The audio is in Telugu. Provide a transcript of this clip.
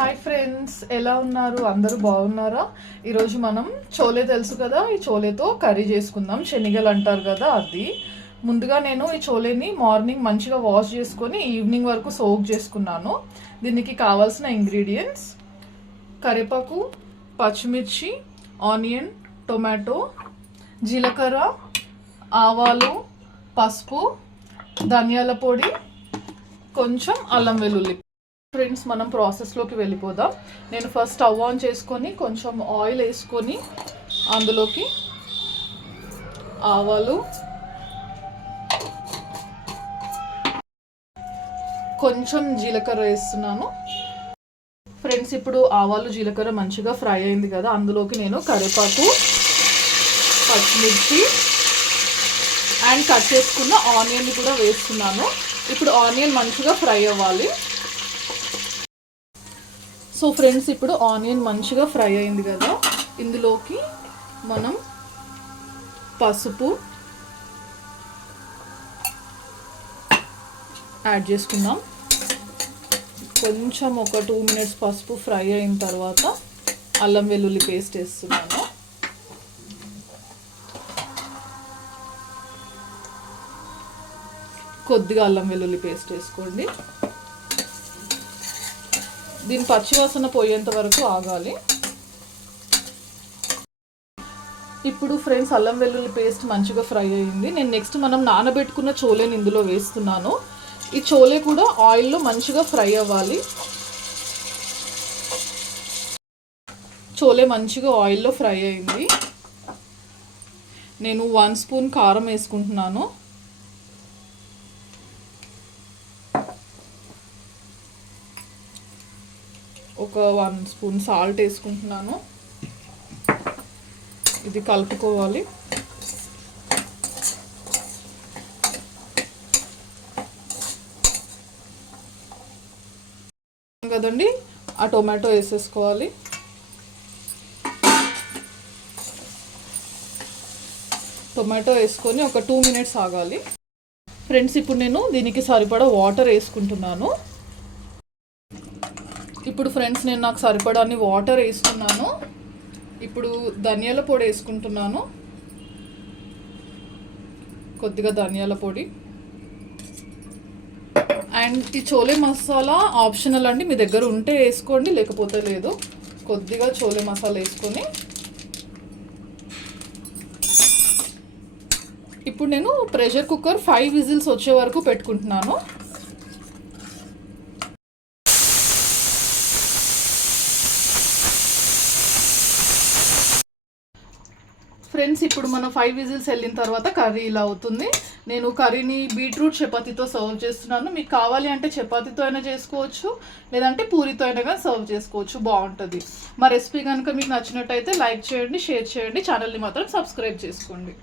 హాయ్ ఫ్రెండ్స్, ఎలా ఉన్నారు? అందరూ బాగున్నారా? ఈరోజు మనం చోలే తెలుసు కదా, ఈ చోలేతో కర్రీ చేసుకుందాం. శనగలు అంటారు కదా అది. ముందుగా నేను ఈ చోలేని మార్నింగ్ మంచిగా వాష్ చేసుకొని ఈవినింగ్ వరకు సోక్ చేసుకున్నాను. దీనికి కావాల్సిన ఇంగ్రీడియంట్స్: కరివేపాకు, పచ్చిమిర్చి, ఆనియన్, టొమాటో, జీలకర్ర, ఆవాలు, పసుపు, ధనియాల పొడి, కొంచెం అల్లం వెల్లుల్లి. ఫ్రెండ్స్, మనం ప్రాసెస్లోకి వెళ్ళిపోదాం. నేను ఫస్ట్ స్టవ్ ఆన్ చేసుకొని కొంచెం ఆయిల్ వేసుకొని అందులోకి ఆవాలు, కొంచెం జీలకర్ర వేస్తున్నాను. ఫ్రెండ్స్, ఇప్పుడు ఆవాలు జీలకర్ర మంచిగా ఫ్రై అయింది కదా, అందులోకి నేను కరివేపాకు, పచ్చిమిర్చి అండ్ కట్ చేసుకున్న ఆనియన్ కూడా వేస్తున్నాను. ఇప్పుడు ఆనియన్ మంచిగా ఫ్రై అవ్వాలి. సో ఫ్రెండ్స్, ఇప్పుడు ఆనియన్ మంచిగా ఫ్రై అయింది కదా, ఇందులోకి మనం పసుపు యాడ్ చేసుకుందాం. కొంచెం ఒక 2 minutes పసుపు ఫ్రై అయిన తర్వాత అల్లం వెల్లుల్లి పేస్ట్ వేస్తున్నాను. కొద్దిగా అల్లం వెల్లుల్లి పేస్ట్ వేసుకోండి. దీని పచ్చివాసన పోయేంత వరకు ఆగాలి. ఇప్పుడు ఫ్రెండ్స్, అల్లం వెల్లుల్లి పేస్ట్ మంచిగా ఫ్రై అయ్యింది. నేను నెక్స్ట్ మనం నానబెట్టుకున్న చోలేని ఇందులో వేస్తున్నాను. ఈ చోలే కూడా ఆయిల్లో మంచిగా ఫ్రై అవ్వాలి. చోలే మంచిగా ఆయిల్లో ఫ్రై అయింది. నేను 1 స్పూన్ కారం వేసుకుంటున్నాను. ఒక 1 స్పూన్ సాల్ట్ వేసుకుంటున్నాను. ఇది కలుపుకోవాలి. కదండి, ఆ టొమాటో వేసేసుకోవాలి. టొమాటో వేసుకొని ఒక 2 minutes ఆగాలి. ఫ్రెండ్స్, ఇప్పుడు నేను దీనికి సరిపడా వాటర్ వేసుకుంటున్నాను. ఇప్పుడు ఫ్రెండ్స్, నేను నాకు సరిపడాన్ని వాటర్ వేసుకున్నాను. ఇప్పుడు ధనియాల పొడి వేసుకుంటున్నాను. కొద్దిగా ధనియాల పొడి. అండ్ ఈ చోలే మసాలా ఆప్షనల్ అండి, మీ దగ్గర ఉంటే వేసుకోండి, లేకపోతే లేదు. కొద్దిగా చోలే మసాలా వేసుకొని ఇప్పుడు నేను ప్రెషర్ కుక్కర్ 5 విజిల్స్ వచ్చే వరకు పెట్టుకుంటున్నాను. ఫ్రెండ్స్, ఇప్పుడు మనం 5 విజిల్స్ వెళ్ళిన తర్వాత కర్రీ ఇలా అవుతుంది. నేను కర్రీని బీట్రూట్ చపాతీతో సర్వ్ చేస్తున్నాను. మీకు కావాలి అంటే చపాతీతో అయినా చేసుకోవచ్చు, లేదంటే పూరితో అయినా కానీ సర్వ్ చేసుకోవచ్చు, బాగుంటుంది. మా రెసిపీ కనుక మీకు నచ్చినట్టయితే లైక్ చేయండి, షేర్ చేయండి, ఛానల్ని మాత్రం సబ్స్క్రైబ్ చేసుకోండి.